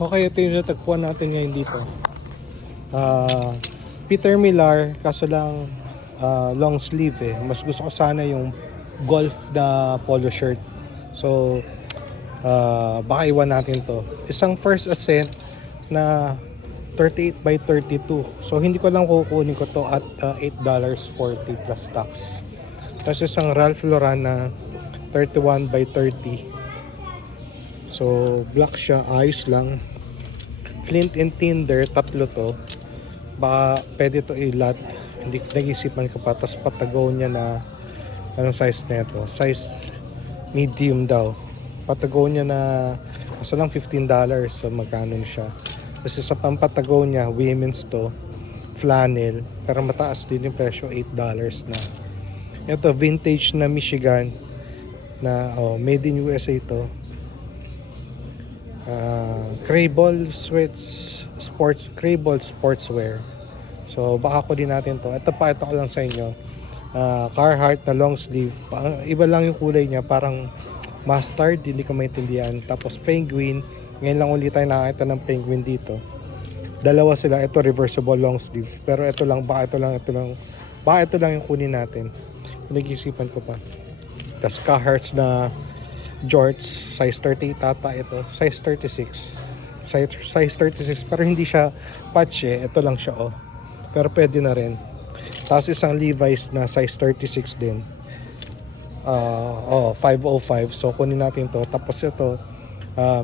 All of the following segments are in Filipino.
Okay, ito yung natagpuan natin ngayon dito. Peter Millar, kaso lang long sleeve eh. Mas gusto ko sana yung golf na polo shirt. So, baka iwan natin to. Isang first ascent na 38 by 32. So, hindi ko lang kukunin ko to at $8.40 plus tax. Tapos isang Ralph Lauren na 31 by 30. So, black siya, ayos lang. Flint and Tinder, tatlo to. Baka pwede to ilat. Hindi nag-isipan ko pa. Tapos Patagonia na anong size na ito? Size medium daw. Patagonia na kaso lang $15. So magkano na siya? Kasi sa Patagonia, women's to. Flannel. Pero mataas din yung presyo, $8 na. Ito, vintage na Michigan. Na made in USA to. Crable sweats Crable sportswear. So baka ko din natin to. Ito ko lang sa inyo. Carhartt na long sleeve. Iba lang yung kulay niya, parang mustard, hindi ko maintindihan. Tapos penguin. Ngayon lang ulit tayo nakakita ng penguin dito. Dalawa sila. Ito reversible long sleeve. Pero ito lang baka ito lang yung kunin natin. Nag-isipan ko pa. Tapos Carhartt na jorts, size 38 ata ito, size 36, size 36, pero hindi siya patch eh, ito lang siya pero pwede na rin. Tapos isang Levi's na size 36 din, 505, so kunin natin to. Tapos ito,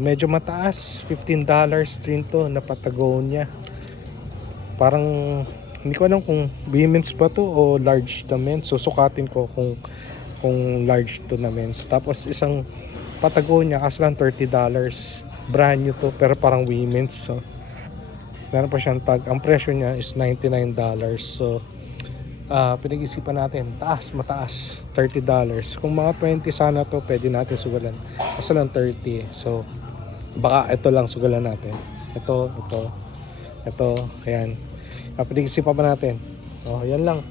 medyo mataas, $15 din to na Patagonia, parang hindi ko alam kung women's pa to o large na men's, so sukatin ko kung large to na men's. Tapos isang Patagonia, kaso lang $30, brand new to pero parang women's. So meron pa siyang tag, ang presyo niya is $99. So pinag-isipan natin, mataas $30. Kung mga 20 sana to pwede natin sugalan, kaso lang 30. So baka ito lang sugalan natin, ito ayan. Pinag-isipan pa natin. Yan lang.